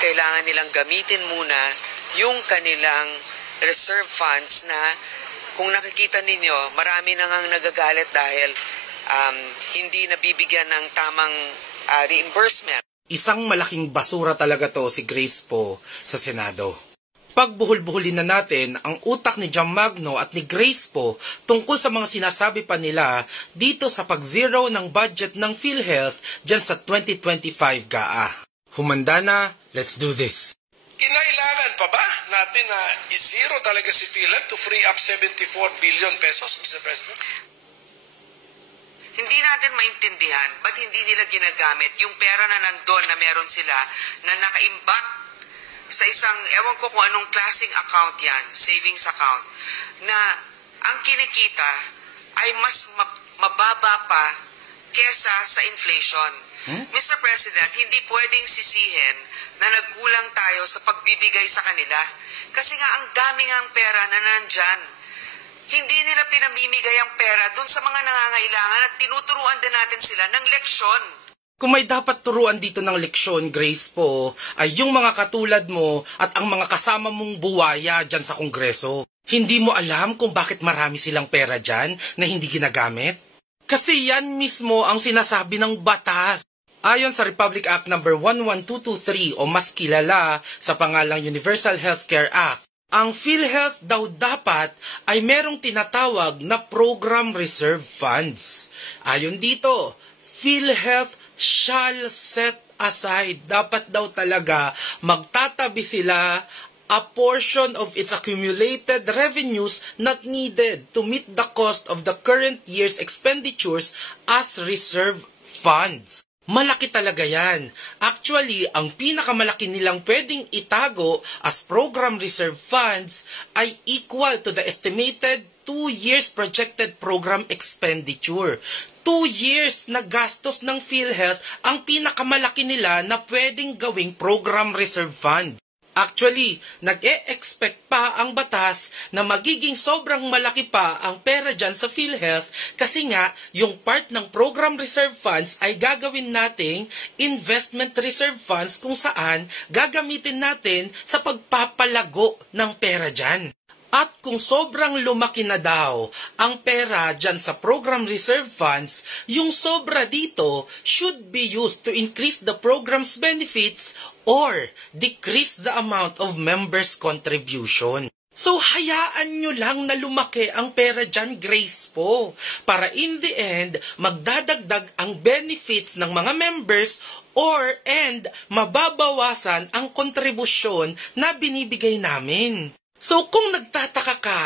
kailangan nilang gamitin muna yung kanilang reserve funds na kung nakikita ninyo, marami na ngang nagagalit dahil hindi nabibigyan ng tamang reimbursement. Isang malaking basura talaga to si Grace Poe sa Senado. Pagbuhol-buhulin na natin ang utak ni Jam Magno at ni Grace Poe tungkol sa mga sinasabi pa nila dito sa pag-zero ng budget ng PhilHealth dyan sa 2025 GAA. Humanda na, let's do this. Kinailangan pa ba natin na i-zero talaga si PhilHealth to free up 74 billion pesos, Mr. President? Hindi natin maintindihan ba't hindi nila ginagamit yung pera na nandun na meron sila na nakaimbak sa isang, ewan ko kung anong klaseng account yan, savings account, na ang kinikita ay mas mababa pa kesa sa inflation. Mr. President, hindi pwedeng sisihin na nagkulang tayo sa pagbibigay sa kanila. Kasi nga ang dami nga ang pera na nandyan. Hindi nila pinamimigay ang pera dun sa mga nangangailangan at tinuturuan din natin sila ng leksyon. Kung may dapat turuan dito ng leksyon, Grace Poe, ay yung mga katulad mo at ang mga kasama mong buwaya dyan sa Kongreso. Hindi mo alam kung bakit marami silang pera dyan na hindi ginagamit? Kasi yan mismo ang sinasabi ng batas. Ayon sa Republic Act No. 11223 o mas kilala sa pangalang Universal Healthcare Act, ang PhilHealth daw dapat ay merong tinatawag na Program Reserve Funds. Ayon dito, PhilHealth shall set aside. Dapat daw talaga magtatabi sila a portion of its accumulated revenues not needed to meet the cost of the current year's expenditures as reserve funds. Malaki talaga yan. Actually, ang pinakamalaki nilang pwedeng itago as program reserve funds ay equal to the estimated 2 years projected program expenditure. 2 years na gastos ng PhilHealth ang pinakamalaki nila na pwedeng gawing program reserve fund. Actually, nag-e-expect pa ang batas na magiging sobrang malaki pa ang pera dyan sa PhilHealth kasi nga yung part ng program reserve funds ay gagawin nating investment reserve funds kung saan gagamitin natin sa pagpapalago ng pera dyan. At kung sobrang lumaki na daw ang pera dyan sa program reserve funds, yung sobra dito should be used to increase the program's benefits or decrease the amount of members' contribution. So hayaan nyo lang na lumaki ang pera dyan, Grace Poe, para in the end, magdadagdag ang benefits ng mga members and mababawasan ang kontribusyon na binibigay namin. So kung nagtataka ka,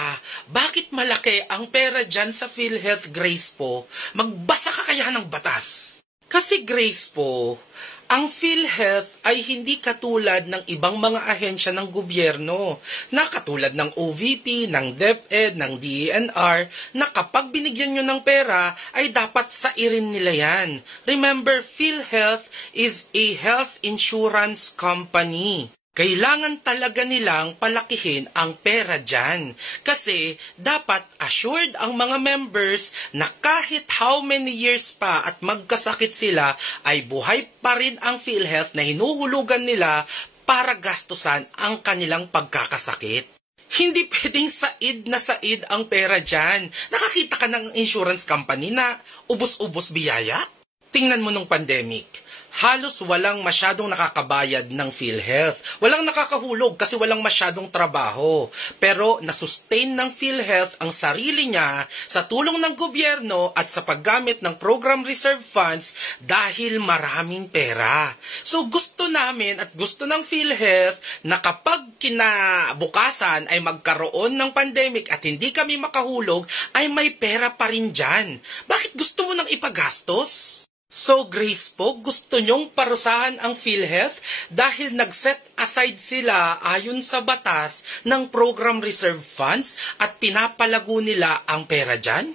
bakit malaki ang pera dyan sa PhilHealth, Grace Poe, magbasa ka kaya ng batas? Kasi Grace Poe, ang PhilHealth ay hindi katulad ng ibang mga ahensya ng gobyerno na katulad ng OVP, ng DepEd, ng DENR na kapag binigyan nyo ng pera ay dapat sairin nila yan. Remember, PhilHealth is a health insurance company. Kailangan talaga nilang palakihin ang pera dyan. Kasi dapat assured ang mga members na kahit how many years pa at magkasakit sila ay buhay pa rin ang PhilHealth na hinuhulugan nila para gastusan ang kanilang pagkakasakit. Hindi pwedeng said na said ang pera dyan. Nakakita ka ng insurance company na ubos-ubos biyaya? Tingnan mo nung pandemic. Halos walang masyadong nakakabayad ng PhilHealth. Walang nakakahulog kasi walang masyadong trabaho. Pero nasustain ng PhilHealth ang sarili niya sa tulong ng gobyerno at sa paggamit ng program reserve funds dahil maraming pera. So gusto namin at gusto ng PhilHealth na kapag kinabukasan ay magkaroon ng pandemic at hindi kami makahulog ay may pera pa rin dyan. Bakit gusto mo nang ipagastos? So Grace Poe, gusto nyong parusahan ang PhilHealth dahil nag-set aside sila ayon sa batas ng program reserve funds at pinapalago nila ang pera dyan?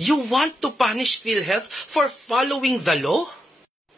You want to punish PhilHealth for following the law?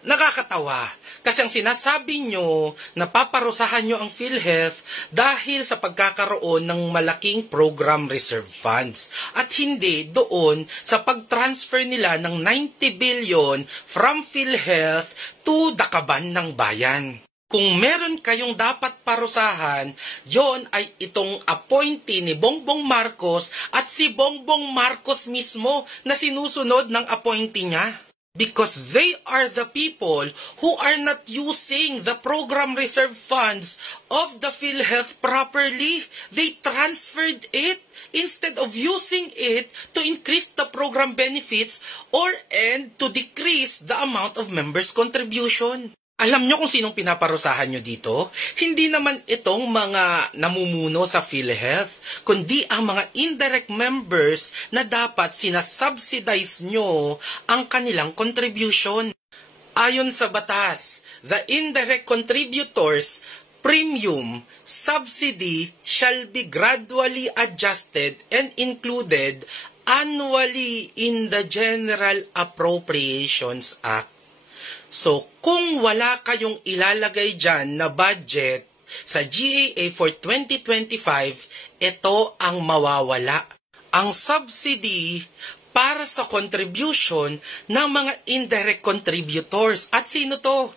Nakakatawa kasi ang sinasabi nyo na paparusahan nyo ang PhilHealth dahil sa pagkakaroon ng malaking program reserve funds at hindi doon sa pag-transfer nila ng 90 billion from PhilHealth to the kaban ng bayan. Kung meron kayong dapat parusahan, yon ay itong appointee ni Bongbong Marcos at si Bongbong Marcos mismo na sinusunod ng appointee niya. Because they are the people who are not using the program reserve funds of the PhilHealth properly. They transferred it instead of using it to increase the program benefits and to decrease the amount of members' contribution. Alam nyo kung sinong pinaparusahan nyo dito? Hindi naman itong mga namumuno sa PhilHealth, kundi ang mga indirect members na dapat sinasubsidize nyo ang kanilang contribution. Ayon sa batas, the indirect contributors' premium subsidy shall be gradually adjusted and included annually in the General Appropriations Act. So, kung wala kayong ilalagay dyan na budget sa GAA for 2025, ito ang mawawala. Ang subsidy para sa contribution ng mga indirect contributors. At sino to?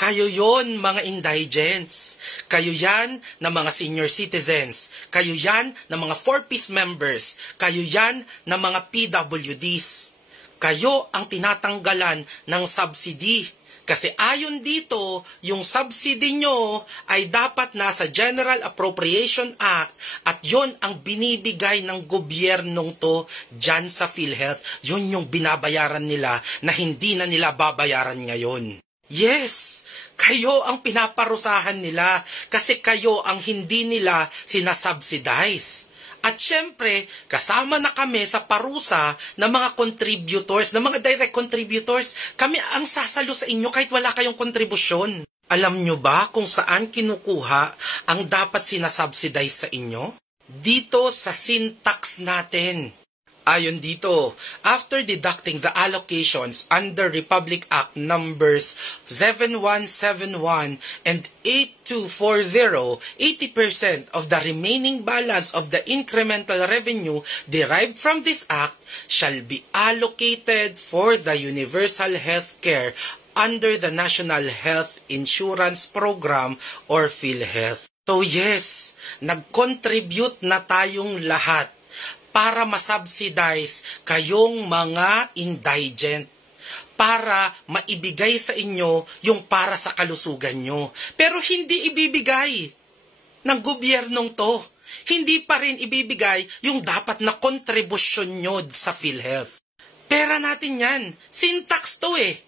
Kayo yon, mga indigents. Kayo yan na mga senior citizens. Kayo yan na mga 4-piece members. Kayo yan na mga PWDs. Kayo ang tinatanggalan ng subsidy. Kasi ayon dito, yung subsidy nyo ay dapat nasa General Appropriation Act at yon ang binibigay ng gobyernong to dyan sa PhilHealth. Yun yung binabayaran nila na hindi na nila babayaran ngayon. Yes, kayo ang pinaparusahan nila kasi kayo ang hindi nila sinasubsidize. At syempre, kasama na kami sa parusa ng mga contributors, ng mga direct contributors. Kami ang sasalo sa inyo kahit wala kayong kontribusyon. Alam nyo ba kung saan kinukuha ang dapat sinasubsidize sa inyo? Dito sa sin tax natin. Ayon dito, after deducting the allocations under Republic Act numbers 7171 and 8240, 80% of the remaining balance of the incremental revenue derived from this act shall be allocated for the universal health care under the National Health Insurance Program or PhilHealth. So yes, nag-contribute na tayong lahat para masubsidize kayong mga indigent, para maibigay sa inyo yung para sa kalusugan nyo. Pero hindi ibibigay ng gobyernong to. Hindi pa rin ibibigay yung dapat na kontribusyon nyo sa PhilHealth. Pera natin yan. Sin tax to eh.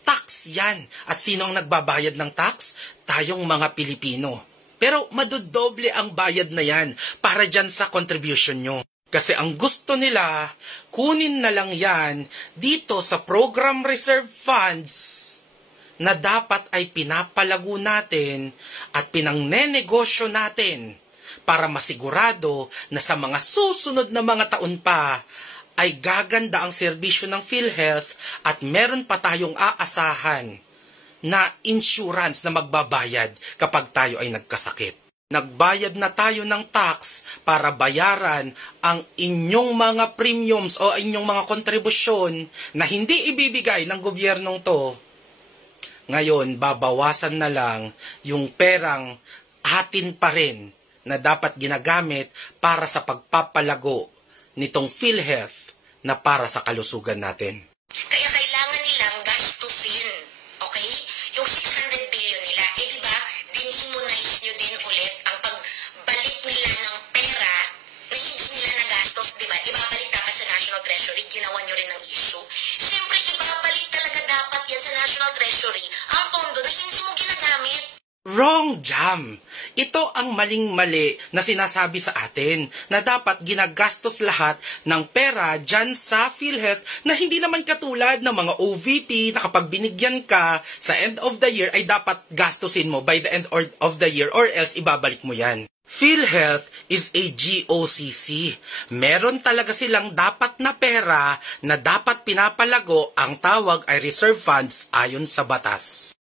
Tax yan. At sino ang nagbabayad ng tax? Tayong mga Pilipino. Pero madodoble ang bayad na yan para dyan sa contribution nyo. Kasi ang gusto nila, kunin na lang yan dito sa program reserve funds na dapat ay pinapalago natin at pinangnenegosyo natin para masigurado na sa mga susunod na mga taon pa ay gaganda ang serbisyo ng PhilHealth at meron pa tayong aasahan na insurance na magbabayad kapag tayo ay nagkasakit. Nagbayad na tayo ng tax para bayaran ang inyong mga premiums o inyong mga kontribusyon na hindi ibibigay ng gobyernong to. Ngayon, babawasan na lang yung perang atin pa rin na dapat ginagamit para sa pagpapalago nitong PhilHealth na para sa kalusugan natin. Kaya kailangan nilang gastusin, okay? Yung 600 billion nila, di ba, dinimonize nyo din ulit ang pagbalik nila ng pera na hindi nila nagastos, di ba? Ibabalik dapat sa National Treasury, ginawa nyo rin ng issue. Siyempre, ibabalik talaga dapat yan sa National Treasury ang pondo na hindi mo ginagamit. Wrong jam! Ito ang maling-mali na sinasabi sa atin na dapat ginagastos lahat ng pera dyan sa PhilHealth na hindi naman katulad ng mga OVP na kapag binigyan ka sa end of the year ay dapat gastusin mo by the end of the year or else ibabalik mo yan. PhilHealth is a GOCC. Meron talaga silang dapat na pera na dapat pinapalago, ang tawag ay reserve funds ayon sa batas.